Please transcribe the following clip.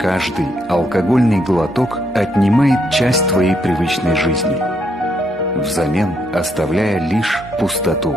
Каждый алкогольный глоток отнимает часть твоей привычной жизни, взамен оставляя лишь пустоту.